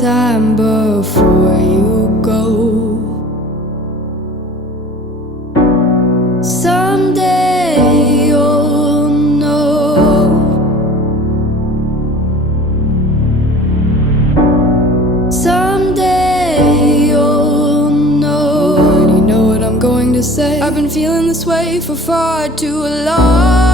time before you go. Someday you'll know. Someday you'll know. Already know what I'm going to say. I've been feeling this way for far too long.